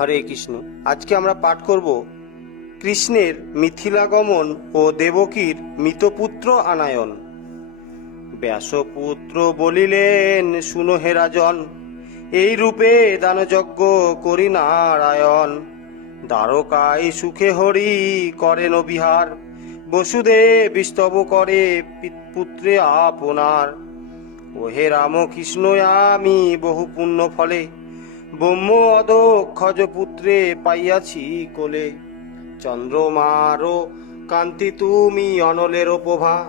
হরে কৃষ্ণ। আজকে আমরা পাঠ করব কৃষ্ণের মিথিলাগমন ও দেবকীর মৃতপুত্র আনায়ন। ব্যাসপুত্র বলিলেন, শুনো হে রাজন, এই রূপে দানযজ্ঞ করি নারায়ণ। দ্বারকায় সুখে হরি করেন বিহার বসুদেব স্তব করে পুত্রে আপনার। ওহে রামকৃষ্ণ, আমি বহু পুণ্য ফলে ব্রহ্ম অদক্ষজ পুত্রে পাইয়াছি কোলে। চন্দ্রমারও কান্তি তুমি অনলের প্রভা।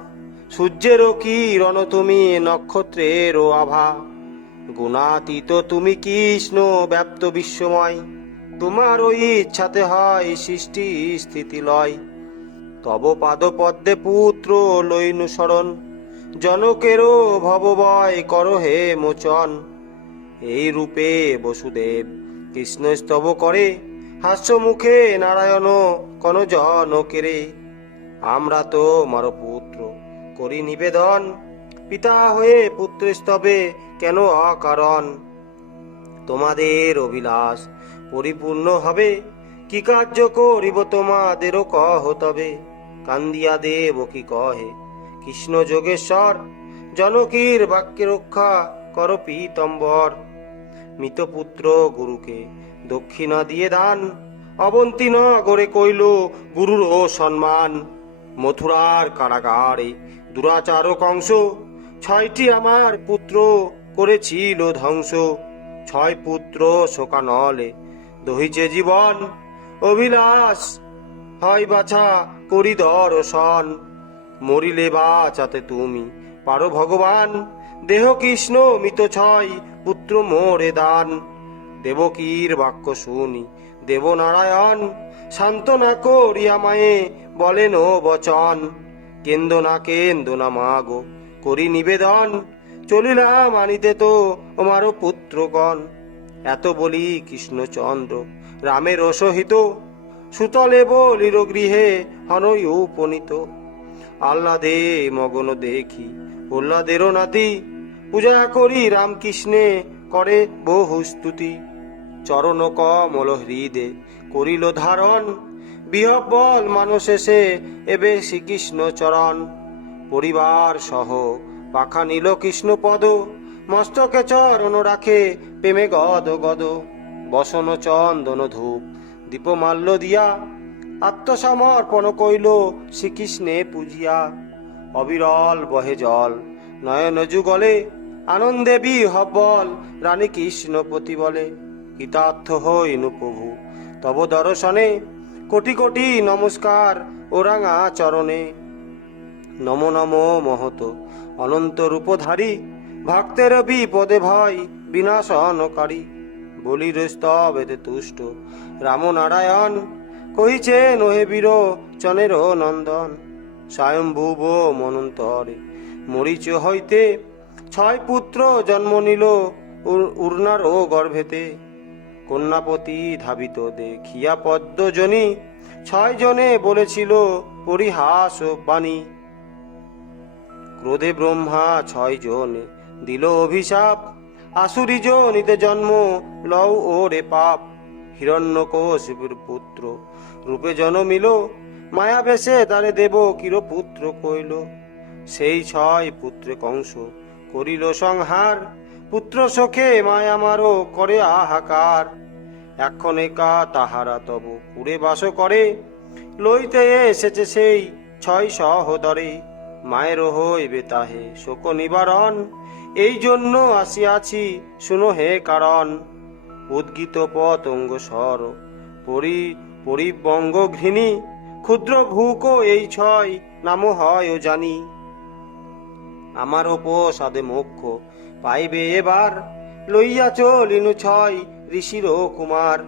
সূর্যেরও কিরণ তুমি নক্ষত্রেরও আভা। গুণাতীত তুমি কৃষ্ণ ব্যাপ্ত বিশ্বময়। তোমার ওই ইচ্ছাতে হয় সৃষ্টি স্থিতি লয় তব পাদ পদ্মে পুত্র লইনু শরণ। জনকেরও ভবভয় কর হে মোচন। এই রূপে বসুদেব কৃষ্ণ স্তব করে। হাস্য মুখে নারায়ণ কন জন কেরে আমরা তো মার পুত্র করি নিবেদন। পিতা হয়ে পুত্র স্তবে কেন অকারণ? তোমাদের অভিলাষ পরিপূর্ণ হবে। কি কার্য করিব তোমাদেরও কহ তবে। কান্দিয়া দেব কি কহে? কৃষ্ণ যোগেশ্বর, জনকীর বাক্যে রক্ষা কর পীতম্বর। মৃতপুত্র গুরুকে দক্ষিণা দিয়ে দান। অবন্তী নগরে কইল, গুরুর ও সম্মান, মথুরার কারাগারে দুরাচার কংস ছয়টি আমার পুত্র করেছিল ধ্বংস, ছয় পুত্র শোকানলে দহিছে জীবন। অভিলাষ হয় বাছা করি দর্শন মরিলে বাঁচাতে তুমি পারো ভগবান। দেহ কৃষ্ণ, মিত ছয় পুত্র মোরে দান। দেবকীর বাক্য শুনি, দেবনারায়ণ, সান্ত্বনা করিয়া মায়ে বলেন ও বচন। কেন্দ না কেন্দ না মাগো, করি নিবেদন। চলিলাম আনিতে তো আমারও পুত্রগণ। এত বলি কৃষ্ণচন্দ্র, রামের অসহিত। সুতলে বলির গৃহে হনই উপনীত। আহ্লাদে মগন দেখি, প্রহ্লাদেরও নাতি পূজা করি রামকৃষ্ণে, করে বহু স্তুতি। চরণ কমল হৃদে, করিল ধারণ। বিহব্বল মানুষ এসে, এবে শ্রীকৃষ্ণ চরণ। পরিবার সহ পাখা নিল কৃষ্ণ পদ মস্তকে চরণ রাখে প্রেমে গদ গদ। বসন চন্দন ধূপ, দীপমাল্য দিয়া। আত্মসমর্পণ কইল শ্রীকৃষ্ণে পূজিয়া। অবিরল বহে জল, নয়ন যুগলে আনন্দে বিহব্বল রানী কৃষ্ণ প্রতি বলে, কৃতার্থ হইনু প্রভু, তব দর্শনে। কোটি কোটি নমস্কার ওরাঙা চরণে। নম নম মহত, অনন্ত রূপধারী, ভক্তের বিপদে ভয়, বিনাশনকারী। বলির স্তবেতে তুষ্ট, রামনারায়ণ কহিছে, নহে বীর চনের নন্দন। স্বয়ম্ভুব মনন্তরে, মরিচ হইতে ছয় পুত্র জন্ম নিল উর- উর্নার ও গর্ভেতে। কন্যাপতি ধাবিত দেখিয়া পদ্মজনী ছয় জনে বলেছিল, পরিহাস বাণী। ক্রোধে ব্রহ্মা ছয় জনে দিল অভিশাপ। আসুরি জনিতে জন্ম, লও ও রে পাপ। হিরণ্যকশিপুর পুত্র রূপে জনমিল মায়া বেশে তারে দেব কির পুত্র কইল। সেই ছয় পুত্রে কংস করিল সংহার। পুত্র সখে, মায়া করে আহাকার। এখন একা তাহারা তব পুরে বাস করে। লইতে এসেছে সেই ছয় সহদরে। মায়ের হইবে তাহে শোক নিবারণ। এই জন্য আসিয়াছি, শুনো হে কারণ। উদ্গীত পতঙ্গ সর পরি পরিবঙ্গ ঘৃণী। ক্ষুদ্র ভূক এই ছয় নাম হয় ও জানি। আমার উপসাদে মোক্ষ। পাইবে এবার, লইয়া চলিনু ছয় ঋষির কুমার।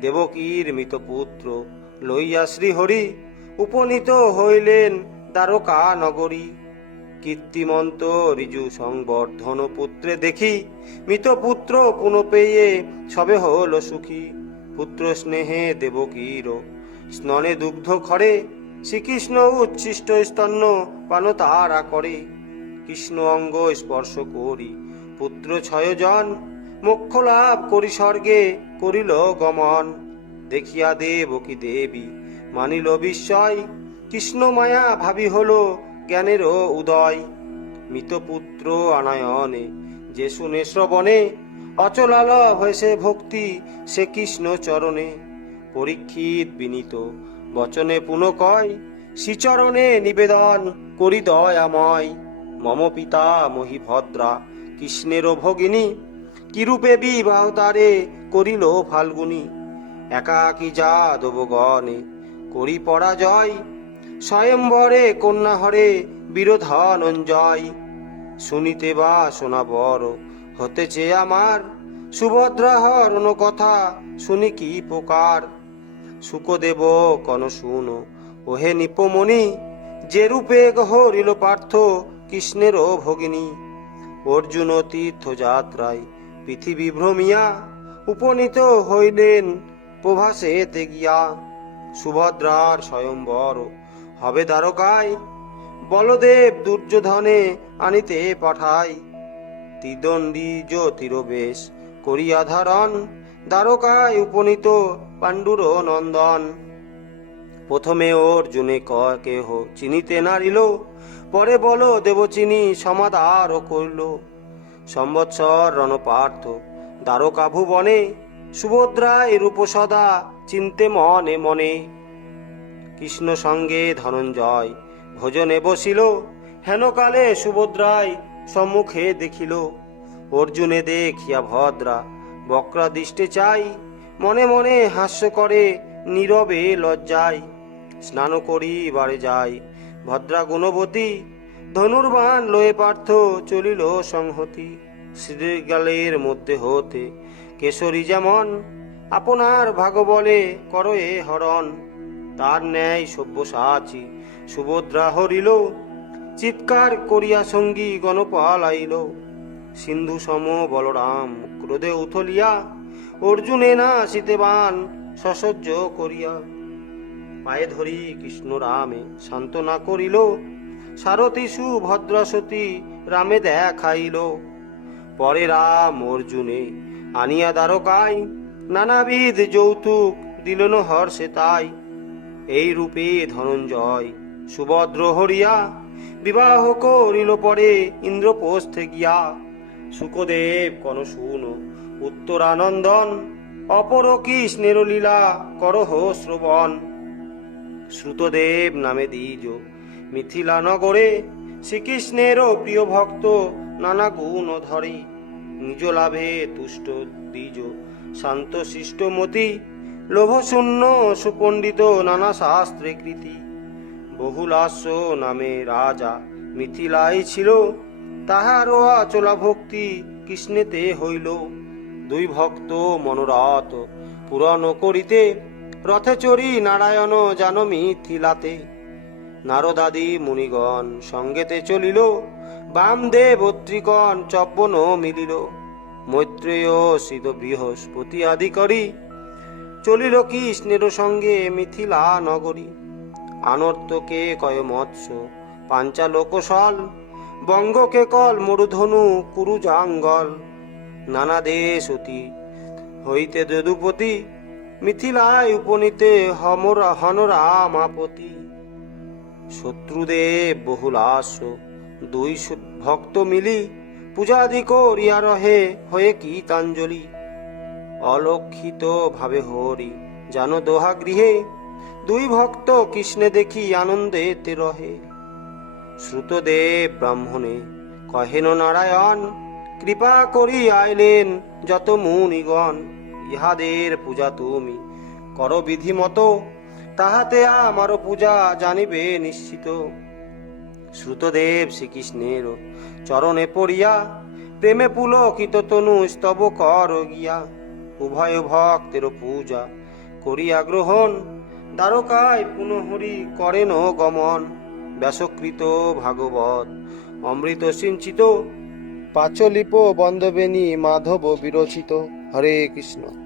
দেবকীর মৃত পুত্র, লইয়া শ্রীহরি, উপনীত হইলেন দ্বারকা নগরী কীর্তিমন্ত ঋজু সংবর্ধন পুত্রে দেখি, মৃত পুত্র পুন পেয়ে সবে হল সুখী। পুত্র স্নেহে দেবকীর স্ননে দুগ্ধ খরে শ্রীকৃষ্ণ উচ্ছিষ্ট স্তন্য পান তারা করে। কৃষ্ণ অঙ্গ স্পর্শ করি। পুত্র ছয়জন, মোক্ষ লাভ করি স্বর্গে, করিল গমন। দেখিয়া দেব কি দেবী, মানিল বিস্ময়। কৃষ্ণ মায়া ভাবি হলো জ্ঞানেরও উদয়। মৃতপুত্র আনায়নে যে শুনে শ্রবণে অচলাল হয়েছে ভক্তি, সে কৃষ্ণ চরণে। পরীক্ষিত বিনীত, বচনে পুনঃ কয় শ্রীচরণে নিবেদন করি দয়াময়। মম পিতা মহিভদ্রা কৃষ্ণের ভগিনী, কিরূপে বিবাহ তারে করিল ফাল্গুনী? একাকী যাদব গণে করি পরাজয়, স্বয়ম্বরে কন্যা হরে বিরোধানঞ্জয়। শুনিতে বা শোনা বড়, হতেছে আমার সুভদ্রা হরণ কথা শুনি কি প্রকার? সুকদেব কন শুনো, ওহে নিপমণি, যে রূপে গহরিল পার্থ কৃষ্ণেরও ভগিনী। অর্জুন তীর্থ যাত্রায় পৃথিবী ভ্রমিয়া, উপনীত হইলেন প্রভাসেতে গিয়া সুভদ্রার স্বয়ম্বর হবে দ্বারকায়, বলদেব দুর্যোধনে আনিতে পাঠায়। ত্রিদণ্ডী জ্যোতিরবেশ করিয়া ধারণ, দ্বারকায় উপনীত পাণ্ডুর নন্দন। প্রথমে অর্জুনে কেহ চিনিতে নারিল পরে বল দেবচিনি সমাদার করিল। সম্বৎসর রণপার্থ দ্বারকা ভুবনে সুভদ্রায় রূপসদা চিনতে মনে মনে। কৃষ্ণ সঙ্গে ধনঞ্জয় ভোজনে বসিল, হেনকালে সুভদ্রায় সম্মুখে দেখিল। অর্জুনে দেখিয়া ভদ্রা বক্রা দৃষ্টে চাই, মনে মনে হাস্য করে নীরবে লজ্জায়। স্নান করি বাড়ি যাই। ভদ্রা গুণবতী ধনুর্বান লয়ে পার্থ চলিল সংহতি। শ্রীগালের মধ্যে হতে কেশরী যেমন আপনার ভাগ বলে করয়ে হরণ। তার ন্যায় সব্যসাচী সুভদ্রা হরিল, চিৎকার করিয়া সঙ্গী গণপাল আইল। সিন্ধু সম বলরাম ক্রোধে উথলিয়া, অর্জুনে না শীতেবান সসহ্য করিয়া। পায়ে ধরি কৃষ্ণ রামে, সান্ত্বনা করিল, সারথী সুভদ্রা সতী রামে দেখাইল। পরে রাম অর্জুনে আনিয়া দ্বারকায় নানাবিধ যৌতুক দিলন হর্ষে তাই। এই রূপে ধনঞ্জয় সুভদ্র হরিয়া বিবাহ করিল পরে ইন্দ্রপ্রস্থে গিয়া। সুকদেব কন শুনো, উত্তরানন্দন, অপর কৃষ্ণের লীলা করহ শ্রবণ। শ্রুতদেব নামে দ্বিজ মিথিলা নগরে শ্রীকৃষ্ণেরও প্রিয় ভক্ত নানা গুণ ধরে। নিজ লাভে তুষ্ট দ্বিজ শান্ত শিষ্টমতি, লোভশূন্য সুপণ্ডিত নানা শাস্ত্রে কৃতি। বহুলাস্য নামে রাজা মিথিলাই ছিল, তাহারও আচলা ভক্তি কৃষ্ণেতে হইল। দুই ভক্ত মনোরথ পূরণ করিতে রথে চড়ি নারায়ণ জান মিথিলাতে। নারদাদি মুনিগণ সঙ্গেতে চলিল, বামদেব অত্রিগণ চব্বন মিলিল। মৈত্রেয় শীত বৃহস্পতি আদি করি, চলিল কৃষ্ণের সঙ্গে মিথিলা নগরী। আনর্তকে কয় মৎস্য পাঞ্চালোকসল বঙ্গকে কল মরুধনু কুরুজাঙ্গল। নানা দেশ অতি হইতে যদুপতি মিথিলায় উপনীতে হমরা হনরামাপতি শত্রুদেব বহুলাস্য দুই ভক্ত মিলি পূজাদি করিয়া রহে হয়ে কি তাঞ্জলি অলক্ষিত ভাবে হরি জানো দোহা গৃহে দুই ভক্ত কৃষ্ণে দেখি আনন্দেতে রহে। শ্রুতদেব ব্রাহ্মণে কহেন, নারায়ণ, কৃপা করি আইলেন যত মুনিগণ। ইহাদের পূজা তুমি কর বিধি মতো তাহাতে আমার পূজা জানিবে নিশ্চিত। শ্রুতদেব শ্রীকৃষ্ণের চরণে পড়িয়া, প্রেমে পুলকিত তনু স্তব কর গিয়া, উভয় ভক্তের পূজা করিয়া গ্রহণ, দ্বারকায় পুনঃহরি করেন গমন। ব্যাসকৃত ভাগবত, অমৃত সিঞ্চিত, পাচলিপ বন্দবেনী মাধব বিরচিত। হরে কৃষ্ণ।